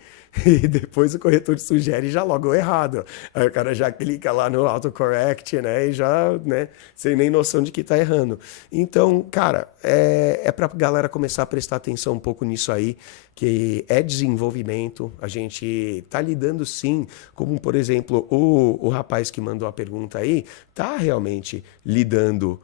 e depois o corretor te sugere e já logo errado. Aí o cara já clica lá no autocorrect, né? E já, né? Sem nem noção de que tá errando. Então, cara, é pra galera começar a prestar atenção um pouco nisso aí, que é desenvolvimento. A gente tá lidando sim, como por exemplo, o rapaz que mandou a pergunta aí, tá realmente lidando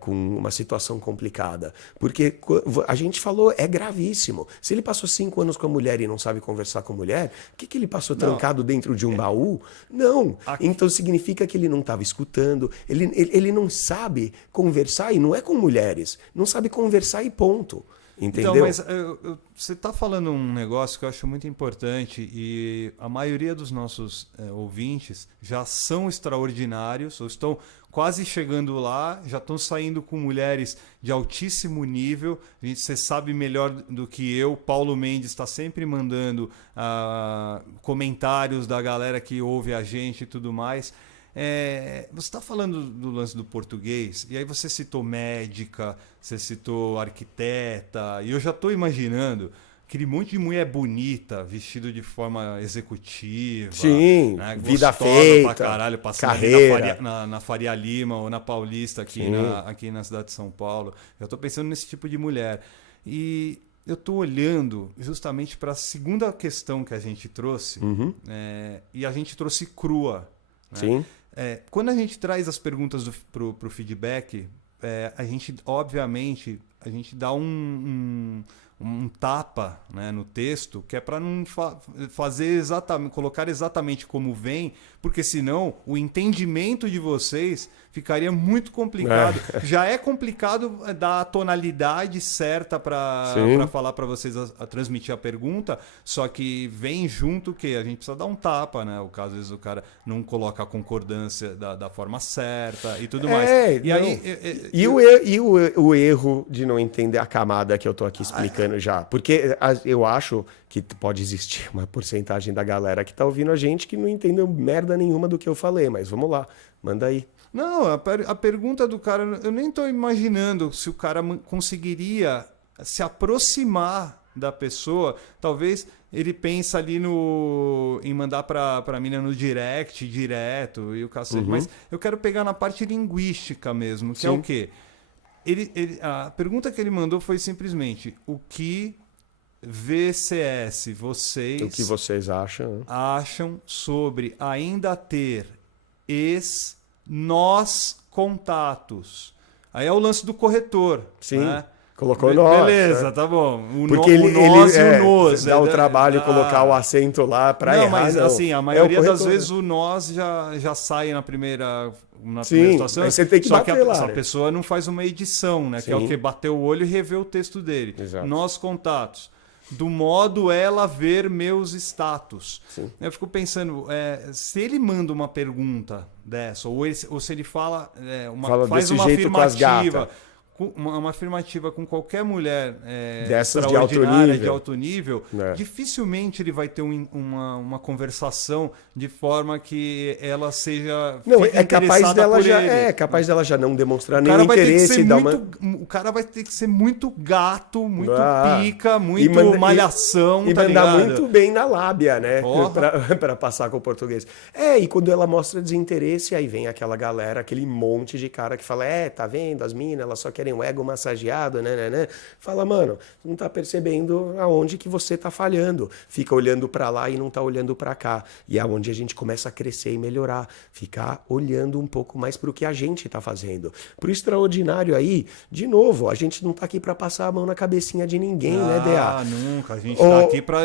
com uma situação complicada. Porque a gente falou, é gravíssimo. Se ele passou 5 anos com a mulher e não sabe conversar com a mulher, o que ele passou trancado dentro de um baú? Não. Então significa que ele não estava escutando, ele não sabe conversar, e não é com mulheres, não sabe conversar e ponto. Entendeu? Então, mas você está falando um negócio que eu acho muito importante, e a maioria dos nossos ouvintes já são extraordinários, ou estão quase chegando lá, já estão saindo com mulheres de altíssimo nível. Você sabe melhor do que eu, Paulo Mendes está sempre mandando comentários da galera que ouve a gente e tudo mais. Você está falando do lance do português, e aí você citou médica, você citou arquiteta, e eu já estou imaginando aquele monte de mulher bonita, vestido de forma executiva. Sim, né, vida feita, pra caralho, passando carreira. na Faria Lima ou na Paulista, aqui na cidade de São Paulo. Eu estou pensando nesse tipo de mulher. E eu estou olhando justamente para a segunda questão que a gente trouxe, e a gente trouxe crua. Né? Sim. Quando a gente traz as perguntas pro feedback, a gente, obviamente, a gente dá um tapa, né, no texto, que é para não fazer exatamente, colocar exatamente como vem, porque senão o entendimento de vocês ficaria muito complicado. Já é complicado dar a tonalidade certa para falar para vocês a transmitir a pergunta, só que vem junto que a gente precisa dar um tapa, né? O caso, às vezes o cara não coloca a concordância da forma certa e tudo mais. O erro de não entender a camada que eu tô aqui explicando já. Porque eu acho que pode existir uma porcentagem da galera que tá ouvindo a gente que não entendeu merda nenhuma do que eu falei, mas vamos lá, manda aí. Não, a pergunta do cara, eu nem tô imaginando se o cara conseguiria se aproximar da pessoa. Talvez ele pensa ali em mandar pra mina no direct, direto, e o cacete. Mas eu quero pegar na parte linguística mesmo, que é o quê? A pergunta que ele mandou foi simplesmente: o que VCS, o que vocês acham sobre ainda ter nós contatos? Aí é o lance do corretor. Sim. Né? Colocou nós. Beleza, tá bom. Porque o nós e o nos. Dá o trabalho colocar o acento lá para errar. Mas assim, a maioria das vezes o nós já sai na primeira situação. Aí você tem que bater lá. Essa pessoa não faz uma edição, né? Que é o que? Bater o olho e rever o texto dele. Exato. Nós contatos. Do modo ela ver meus status. Sim. Eu fico pensando, se ele manda uma pergunta dessa, ou se ele fala, faz uma afirmativa uma afirmativa com qualquer mulher dessas de alto nível, dificilmente ele vai ter uma conversação de forma que ela seja capaz dela já não demonstrar nenhum interesse. O cara vai ter que ser muito gato, muito pica, muito malhação, e tá mandar ligado? muito bem na lábia, né? Pra passar com o português. E quando ela mostra desinteresse, aí vem aquela galera, aquele monte de cara que fala, tá vendo, as minas, elas só querem o ego massageado, né? Fala, mano, não tá percebendo aonde que você tá falhando. Fica olhando pra lá e não tá olhando pra cá. E é onde a gente começa a crescer e melhorar. Ficar olhando um pouco mais pro que a gente tá fazendo. Pro extraordinário aí, de novo, a gente não tá aqui pra passar a mão na cabecinha de ninguém, né, DA? Nunca. A gente tá aqui pra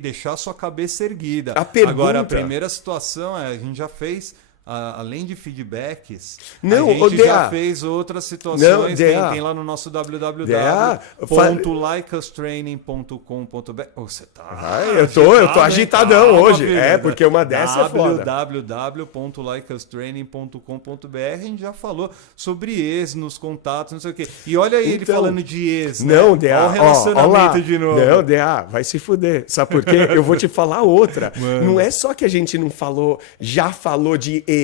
deixar a sua cabeça erguida. Agora, a primeira situação a gente já fez... Além de feedbacks, a gente já fez outras situações. Tem lá no nosso www.likeustraining.com.br. Você tá. Eu tô agitadão hoje. Porque uma dessa é foda. www.likeustraining.com.br. A gente já falou sobre ex nos contatos, não sei o quê. E olha aí ele falando de ex. Não, né? DA. Olha o relacionamento de novo. Não, DA, vai se fuder. Sabe por quê? Eu vou te falar outra. Mano. Não é só que a gente não falou, já falou de ex.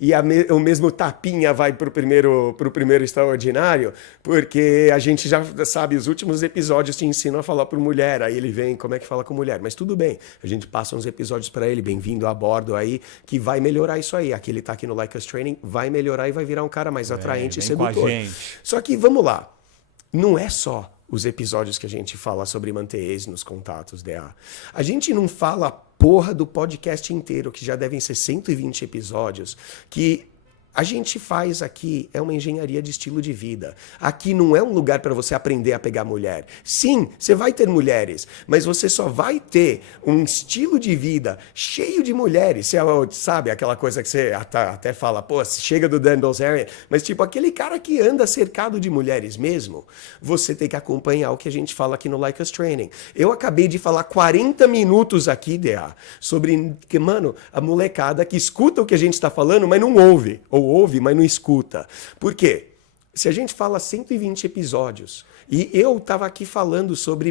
E o mesmo tapinha vai pro primeiro extraordinário, porque a gente já sabe, os últimos episódios te ensinam a falar por mulher, aí ele vem, como é que fala com mulher? Mas tudo bem, a gente passa uns episódios para ele, bem-vindo a bordo aí, que vai melhorar isso aí. Aqui ele tá aqui no Like Us Training, vai melhorar e vai virar um cara mais atraente e sedutor. Só que, vamos lá, não é só os episódios que a gente fala sobre manter ex nos contatos, DA. A gente não fala a porra do podcast inteiro, que já devem ser 120 episódios, que a gente faz aqui é uma engenharia de estilo de vida. Aqui não é um lugar para você aprender a pegar mulher. Sim, você vai ter mulheres, mas você só vai ter um estilo de vida cheio de mulheres. Você sabe aquela coisa que você até fala, pô, chega do Dan Bilzerian, mas tipo aquele cara que anda cercado de mulheres mesmo, você tem que acompanhar o que a gente fala aqui no Like Us Training. Eu acabei de falar 40 minutos aqui, DA, sobre que, mano, a molecada que escuta o que a gente está falando, mas não ouve. Ou ouve, mas não escuta. Por quê? Se a gente fala 120 episódios, e eu estava aqui falando sobre,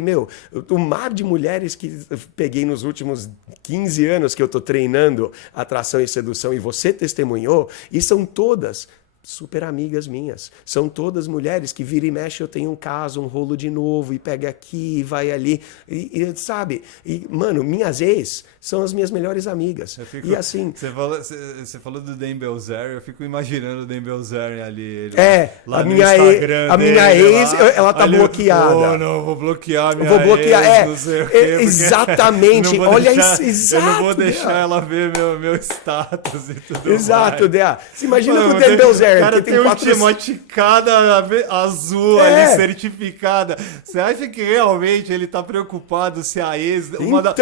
o mar de mulheres que peguei nos últimos 15 anos que eu estou treinando atração e sedução, e você testemunhou, e são todas super amigas minhas. São todas mulheres que vira e mexe, eu tenho um caso, um rolo de novo, e pega aqui, e vai ali, e sabe? E, mano, minhas ex são as minhas melhores amigas. E assim... Você falou do Dan Bilzerian, eu fico imaginando o Dan Bilzerian ali. Lá a minha ex, ela tá ali, bloqueada. Não, vou bloquear a minha vou bloquear, ex, não sei o quê. Exatamente, olha isso, exato. Eu não vou deixar ela ver meu status e tudo exato, mais. Dea. Você imagina com o Dan Bilzerian. O cara tem uma ticada azul ali, certificada. Você acha que realmente ele tá preocupado se a ex... Uma das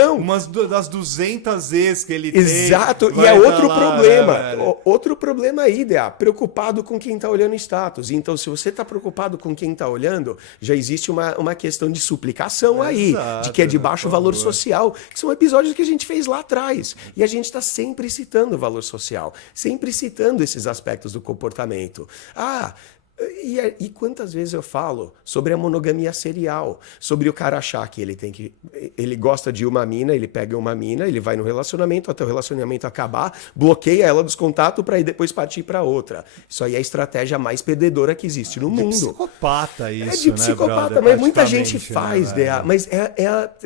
200 ex que ele tem... Exato, e é outro problema. Outro problema aí, Dea. Preocupado com quem tá olhando status. Então, se você tá preocupado com quem tá olhando, já existe uma questão de suplicação aí. De que é de baixo valor social. Que são episódios que a gente fez lá atrás. E a gente tá sempre citando o valor social. Sempre citando esses aspectos do comportamento. E quantas vezes eu falo sobre a monogamia serial, sobre o cara achar que ele gosta de uma mina, ele pega uma mina, ele vai no relacionamento até o relacionamento acabar, bloqueia ela dos contatos para depois partir para outra. Isso aí é a estratégia mais perdedora que existe no mundo. É psicopata isso, é de psicopata, né, brother? Mas muita gente faz, né, mas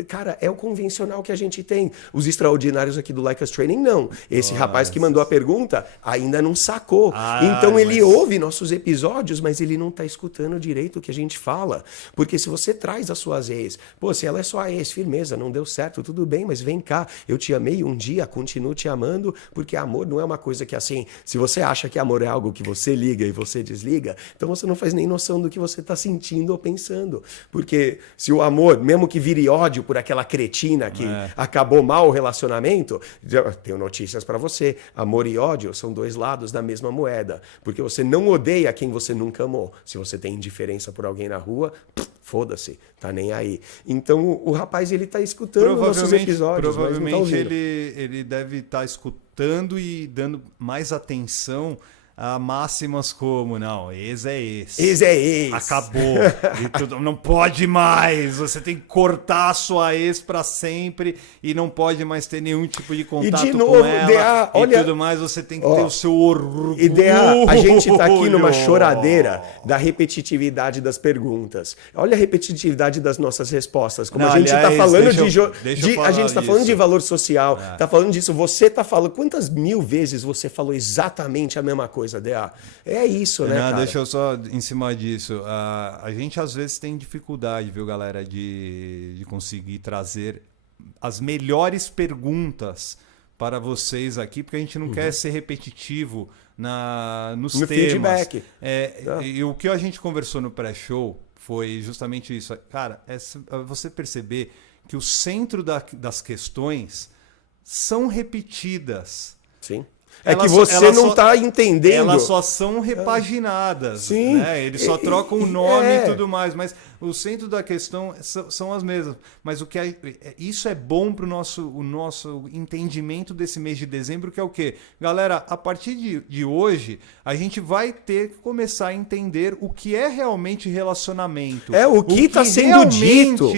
cara, é o convencional que a gente tem. Os extraordinários aqui do Like Us Training, não. Esse rapaz que mandou a pergunta ainda não sacou. Então ele ouve nossos episódios, mas ele não está escutando direito o que a gente fala. Porque se você traz as suas ex, se ela é sua ex, firmeza, não deu certo, tudo bem, mas vem cá, eu te amei um dia, continuo te amando, porque amor não é uma coisa que assim, se você acha que amor é algo que você liga e você desliga, então você não faz nem noção do que você está sentindo ou pensando. Porque se o amor, mesmo que vire ódio por aquela cretina que acabou mal o relacionamento, eu tenho notícias para você, amor e ódio são dois lados da mesma moeda. Porque você não odeia quem você nunca amou. Se você tem indiferença por alguém na rua, foda-se, tá nem aí. Então o rapaz, ele tá escutando nossos episódios, provavelmente mas não tá ele deve estar escutando e dando mais atenção a máximas como, não, ex é ex. Ex é ex. Acabou. E tudo, não pode mais. Você tem que cortar a sua ex pra sempre e não pode mais ter nenhum tipo de contato de novo, com ela. DA, e olha, tudo mais, você tem que ter o seu orgulho. E DA, a gente tá aqui numa choradeira da repetitividade das perguntas. Olha a repetitividade das nossas respostas. Como Não, a gente aliás, tá falando deixa eu falar a gente tá falando isso. de valor social, tá falando disso. Você tá falando quantas mil vezes você falou exatamente a mesma coisa, DA? É isso, né, cara? Deixa eu só, em cima disso, a gente às vezes tem dificuldade, viu, galera, de conseguir trazer as melhores perguntas para vocês aqui, porque a gente não quer ser repetitivo nos No temas. feedback. E o que a gente conversou no pré-show foi justamente isso. Cara, você perceber que o centro das questões são repetidas. Sim. É que você não está entendendo. Elas só são repaginadas. Sim. Né? Eles só trocam o nome e tudo mais. Mas o centro da questão são as mesmas. Mas o que isso é bom para o nosso entendimento desse mês de dezembro, que é o quê? Galera, a partir de hoje, a gente vai ter que começar a entender o que é realmente relacionamento. O que está sendo dito.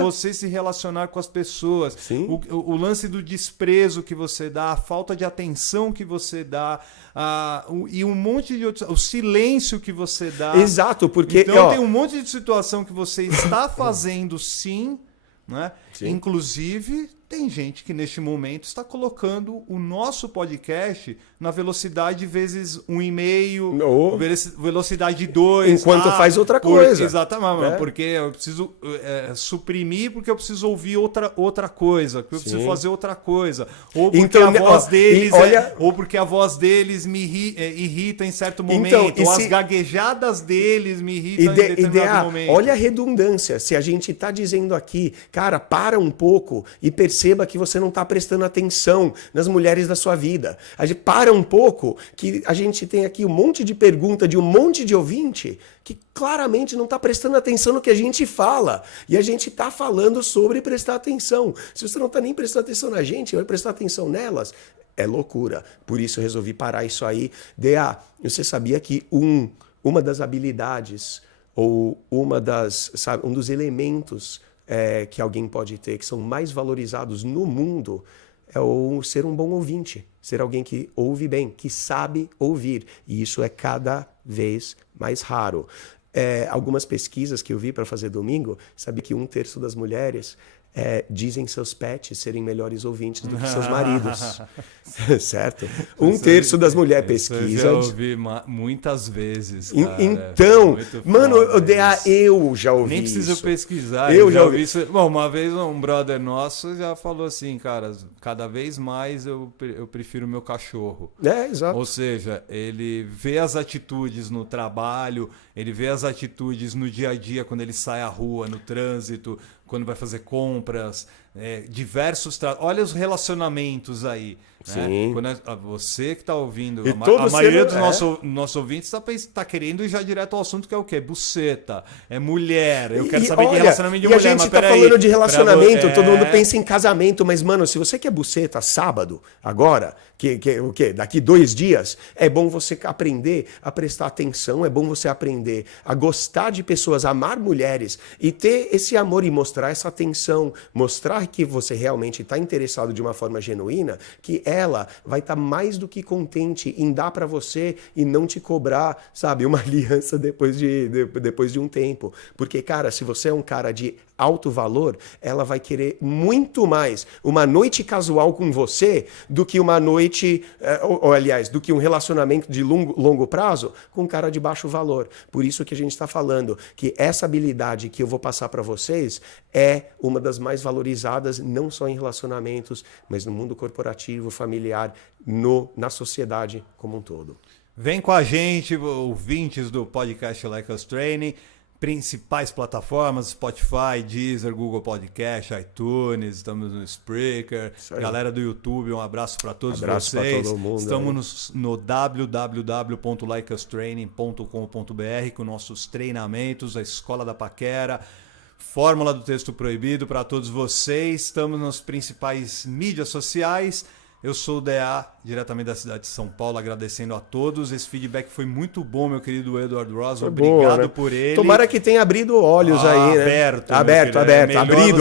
Você se relacionar com as pessoas. Sim. O lance do desprezo que você dá, a falta de atenção que você dá, e um monte de outros. O silêncio que você dá. Exato, porque. Então tem um monte de situação que você está fazendo sim, né? Sim. Inclusive, tem gente que neste momento está colocando o nosso podcast na velocidade vezes 1,5, velocidade 2. Enquanto faz outra coisa. Exatamente, porque eu preciso suprimir, porque eu preciso ouvir outra coisa, porque eu preciso fazer outra coisa. Ou porque a voz deles ou porque a voz deles me irrita em certo momento, ou as gaguejadas deles me irritam em determinado momento. Olha a redundância. Se a gente está dizendo aqui, cara, para um pouco e perceba que você não está prestando atenção nas mulheres da sua vida. A gente para um pouco, que a gente tem aqui um monte de pergunta de um monte de ouvinte que claramente não está prestando atenção no que a gente fala. E a gente está falando sobre prestar atenção. Se você não está nem prestando atenção na gente, vai prestar atenção nelas. É loucura. Por isso eu resolvi parar isso aí. DA, você sabia que uma das habilidades ou um dos elementos que alguém pode ter, que são mais valorizados no mundo, é o ser um bom ouvinte, ser alguém que ouve bem, que sabe ouvir. E isso é cada vez mais raro. Algumas pesquisas que eu vi para fazer domingo, sabe que 1/3 das mulheres dizem seus pets serem melhores ouvintes do que seus maridos. Certo? 1/3 das mulheres pesquisa. Eu já ouvi muitas vezes. Cara. Então, mano, eu já ouvi. Nem preciso isso. pesquisar. Eu já ouvi isso. Bom, uma vez um brother nosso já falou assim, cara, cada vez mais eu prefiro meu cachorro. Exato. Ou seja, ele vê as atitudes no trabalho, ele vê as atitudes no dia a dia, quando ele sai à rua, no trânsito, quando vai fazer compras, diversos... Olha os relacionamentos aí. Sim. Né? Quando você que está ouvindo, E a maioria dos nossos ouvintes está querendo ir já direto ao assunto, que é o quê? Buceta, é mulher. Eu quero saber de relacionamento de mulher. E a gente tá falando de relacionamento, todo mundo pensa em casamento, mas, mano, se você quer buceta sábado, agora, o quê? Daqui 2 dias, é bom você aprender a prestar atenção, é bom você aprender a gostar de pessoas, amar mulheres e ter esse amor e mostrar essa atenção, mostrar que você realmente está interessado de uma forma genuína, que ela vai estar mais do que contente em dar para você e não te cobrar, sabe, uma aliança depois de um tempo. Porque, cara, se você é um cara de alto valor, ela vai querer muito mais uma noite casual com você do que uma noite, aliás, do que um relacionamento de longo prazo com um cara de baixo valor. Por isso que a gente está falando que essa habilidade que eu vou passar para vocês é uma das mais valorizadas, não só em relacionamentos, mas no mundo corporativo, familiar, na sociedade como um todo. Vem com a gente, ouvintes do podcast Like Us Training, principais plataformas, Spotify, Deezer, Google Podcast, iTunes, estamos no Spreaker, galera do YouTube, um abraço para todos vocês. Pra todo mundo, estamos no www.likeustraining.com.br com nossos treinamentos, a Escola da Paquera, Fórmula do Texto Proibido para todos vocês. Estamos nas principais mídias sociais. Eu sou o DA, diretamente da cidade de São Paulo, agradecendo a todos. Esse feedback foi muito bom, meu querido Edward Ross. Obrigado boa, né? por ele. Tomara que tenha abrido olhos aí, né? Aberto. Aberto. Abrido.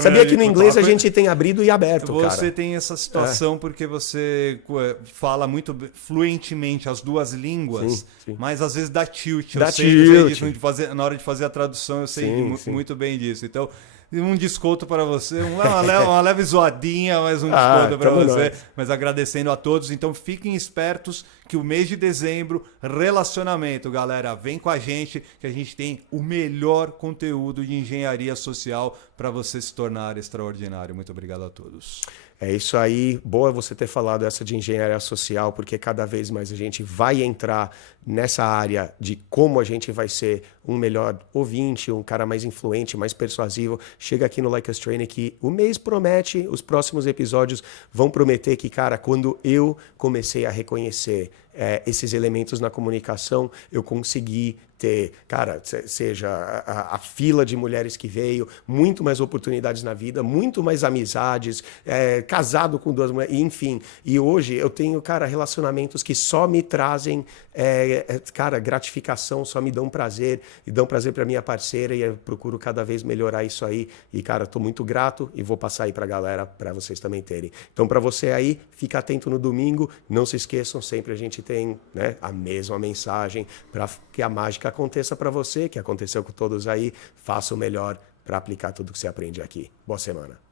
Sabia que no inglês a gente tem abrido e aberto, cara. Você tem essa situação porque você fala muito fluentemente as duas línguas, sim. mas às vezes dá tilt. Dá Eu sei tilt. disso, na hora de fazer a tradução, eu sei Sim. muito bem disso. Então, um desconto para você, uma leve zoadinha, mas um desconto para você. Mas agradecendo a todos. Então, fiquem espertos que o mês de dezembro, relacionamento, galera, vem com a gente que a gente tem o melhor conteúdo de engenharia social para você se tornar extraordinário. Muito obrigado a todos. É isso aí, boa você ter falado essa de engenharia social, porque cada vez mais a gente vai entrar nessa área de como a gente vai ser um melhor ouvinte, um cara mais influente, mais persuasivo. Chega aqui no Like Us Training que o mês promete, os próximos episódios vão prometer que, cara, quando eu comecei a reconhecer esses elementos na comunicação, eu consegui ter, cara, seja a fila de mulheres que veio, muito mais oportunidades na vida, muito mais amizades, casado com duas mulheres, enfim. E hoje eu tenho, cara, relacionamentos que só me trazem, cara, gratificação, só me dão prazer, e dão prazer para minha parceira, e eu procuro cada vez melhorar isso aí. E, cara, tô muito grato e vou passar aí pra galera, para vocês também terem. Então, para você aí, fica atento no domingo, não se esqueçam, sempre a gente tem, né, a mesma mensagem para que a mágica aconteça para você, que aconteceu com todos aí. Faça o melhor para aplicar tudo que você aprende aqui. Boa semana.